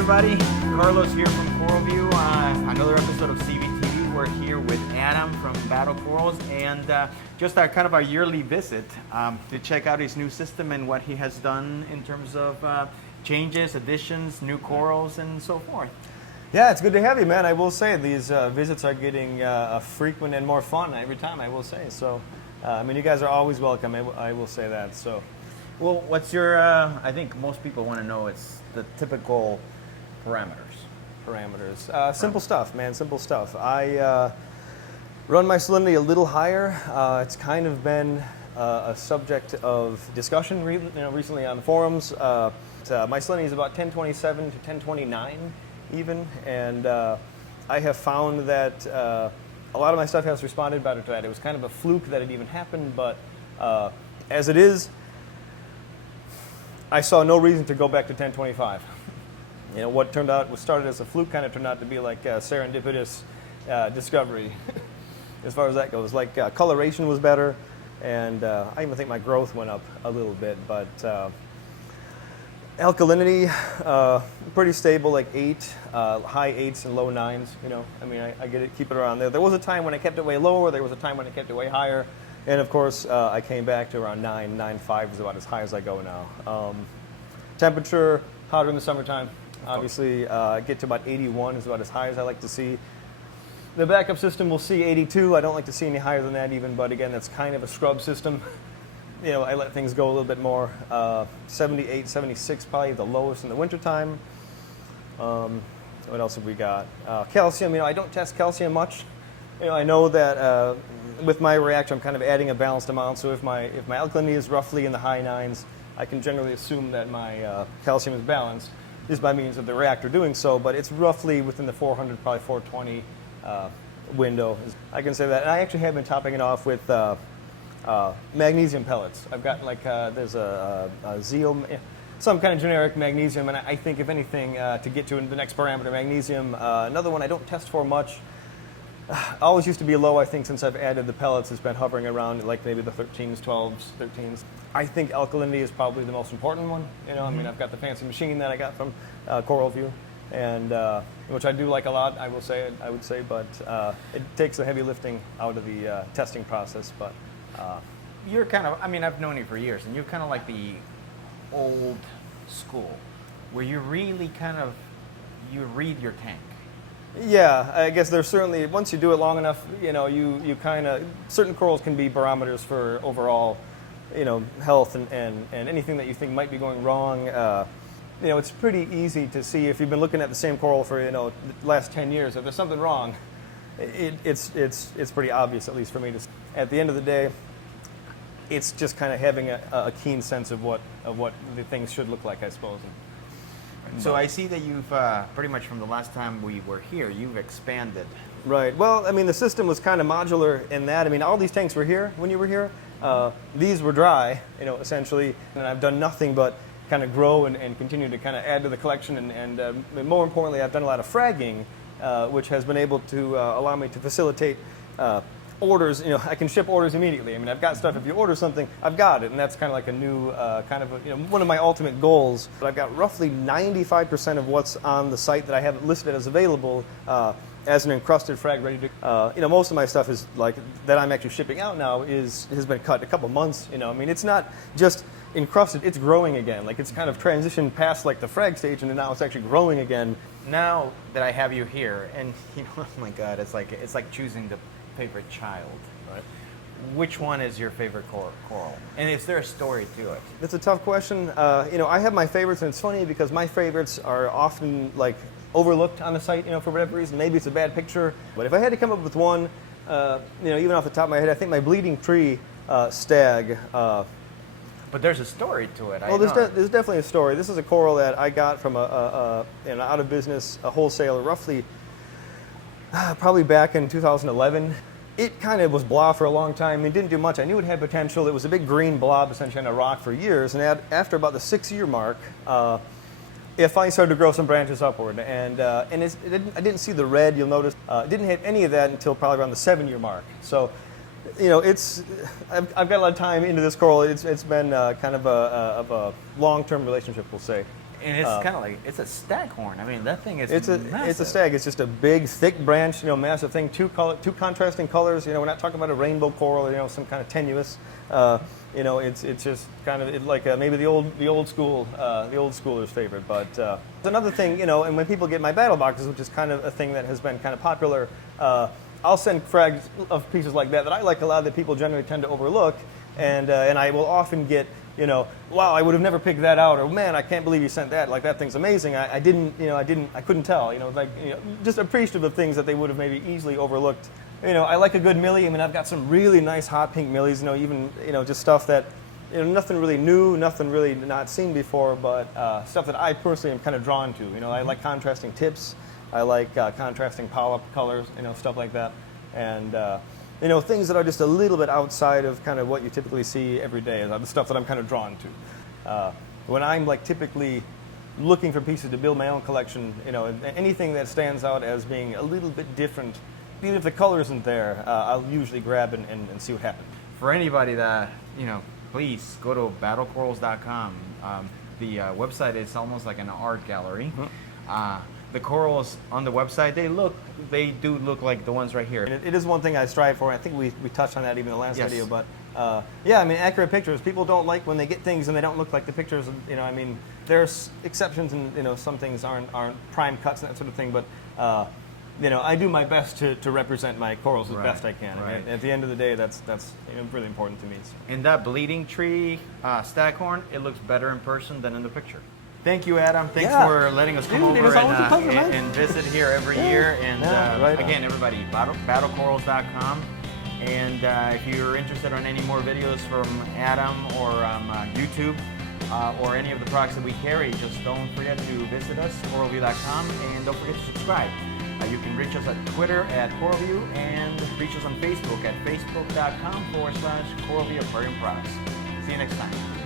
everybody, Carlos here from CoralVue. Another episode of CVtv. We're here with Adam from Battlecorals, and just kind of our yearly visit to check out his new system and what he has done in terms of changes, additions, new corals, and so forth. Yeah, it's good to have you, man. I will say these visits are getting frequent and more fun every time, I will say. So, I mean, you guys are always welcome. I will say that. So, well, what's your, I think most people want to know, it's the typical parameters. Simple stuff, man, simple stuff. I run my salinity a little higher. It's kind of been a subject of discussion recently on the forums. My salinity is about 1027 to 1029 even, and I have found that a lot of my stuff has responded better to that. It was kind of a fluke that it even happened, but as it is, I saw no reason to go back to 1025. You know, what started as a fluke kind of turned out to be like a serendipitous discovery as far as that goes. Like coloration was better, and I even think my growth went up a little bit, but alkalinity, pretty stable, like 8, high 8s and low 9s, you know. I mean, I get it, keep it around there. There was a time when I kept it way lower, there was a time when I kept it way higher, and of course, I came back to around 9.5 is about as high as I go now. Temperature, hotter in the summertime. Obviously, get to about 81 is about as high as I like to see. The backup system will see 82. I don't like to see any higher than that even, but again, that's kind of a scrub system. You know, I let things go a little bit more. 78, 76 probably the lowest in the wintertime. What else have we got? Calcium, you know, I don't test calcium much. You know, I know that with my reactor, I'm kind of adding a balanced amount, so if my alkalinity is roughly in the high 9s, I can generally assume that my calcium is balanced, just by means of the reactor doing so, but it's roughly within the 400, probably 420 window. I can say that. And I actually have been topping it off with magnesium pellets. I've got like, there's a some kind of generic magnesium, and I think if anything, to get to the next parameter, magnesium, another one I don't test for much, always used to be low. I think since I've added the pellets, it's been hovering around like maybe the 13s, 12s, 13s. I think alkalinity is probably the most important one. You know, I mean, I've got the fancy machine that I got from CoralVue, and which I do like a lot. I would say, but it takes the heavy lifting out of the testing process. But you're kind of, I mean, I've known you for years, and you're kind of like the old school, where you really kind of, you read your tank. Yeah, I guess there's certainly, once you do it long enough, you know, you kind of, certain corals can be barometers for overall, you know, health and anything that you think might be going wrong. You know, it's pretty easy to see if you've been looking at the same coral for, you know, the last 10 years. If there's something wrong, it's pretty obvious, at least for me. At the end of the day, it's just kind of having a keen sense of what the things should look like, I suppose. So I see that you've pretty much from the last time we were here, you've expanded. Right. Well, I mean, the system was kind of modular in that. I mean, all these tanks were here when you were here. These were dry, you know, essentially, and I've done nothing but kind of grow and continue to kind of add to the collection. And more importantly, I've done a lot of fragging, which has been able to allow me to facilitate orders. You know, I can ship orders immediately. I mean, I've got stuff. If you order something, I've got it, and that's kind of like a new kind of you know, one of my ultimate goals. But I've got roughly 95% of what's on the site that I have listed as available as an encrusted frag ready to. You know, most of my stuff is like that I'm actually shipping out now has been cut a couple months. You know, I mean, it's not just encrusted; it's growing again. Like it's kind of transitioned past like the frag stage, and now it's actually growing again. Now that I have you here, and you know, oh my God, it's like choosing the favorite child, right? Which one is your favorite coral? And is there a story to it? That's a tough question. You know, I have my favorites, and it's funny because my favorites are often like overlooked on the site, you know, for whatever reason. Maybe it's a bad picture, but if I had to come up with one, you know, even off the top of my head, I think my bleeding tree stag. But there's a story to it. Well, there's definitely a story. This is a coral that I got from an out of business wholesaler, roughly probably back in 2011. It kind of was blah for a long time. It didn't do much. I knew it had potential. It was a big green blob essentially on a rock for years. And after about the 6-year mark, it finally started to grow some branches upward. And I didn't see the red, you'll notice. It didn't have any of that until probably around the 7-year mark. So, you know, I've got a lot of time into this coral. It's been kind of a long-term relationship, we'll say. And it's kind of like, it's a staghorn. I mean, that thing is It's massive. a stag. It's just a big, thick branch, massive thing. Two contrasting colors. We're not talking about a rainbow coral, some kind of tenuous. It's just kind of like maybe the old schoolers' favorite. But another thing, and when people get my battle boxes, which is kind of a thing that has been kind of popular, I'll send frags of pieces like that I like a lot that people generally tend to overlook, and I will often get. Wow, I would have never picked that out, or man, I can't believe you sent that. Like that thing's amazing. I couldn't tell. Just appreciative of things that they would have maybe easily overlooked. I like a good millie. I mean, I've got some really nice hot pink millies. Even just stuff that, nothing really new, nothing really not seen before, but stuff that I personally am kind of drawn to. I like contrasting tips. I like contrasting polyp colors. Stuff like that, and. Things that are just a little bit outside of kind of what you typically see every day, the stuff that I'm kind of drawn to. When I'm like typically looking for pieces to build my own collection, anything that stands out as being a little bit different, even if the color isn't there, I'll usually grab and see what happens. For anybody that, please go to battlecorals.com. The website is almost like an art gallery. Mm-hmm. The corals on the website, they do look like the ones right here. And it is one thing I strive for. I think we touched on that even in the last video. But yeah, I mean, accurate pictures. People don't like when they get things and they don't look like the pictures. I mean, there's exceptions, and some things aren't prime cuts and that sort of thing. But I do my best to represent my corals as best I can. Right. And at the end of the day, that's really important to me. And that bleeding tree staghorn, it looks better in person than in the picture. Thank you, Adam. Thanks for letting us come over and visit here every year. And again, everybody, battlecorals.com. And if you're interested in any more videos from Adam or YouTube or any of the products that we carry, just don't forget to visit us, CoralVue.com, and don't forget to subscribe. You can reach us at Twitter at CoralVue and reach us on Facebook at facebook.com/CoralVue Aquarium Products. See you next time.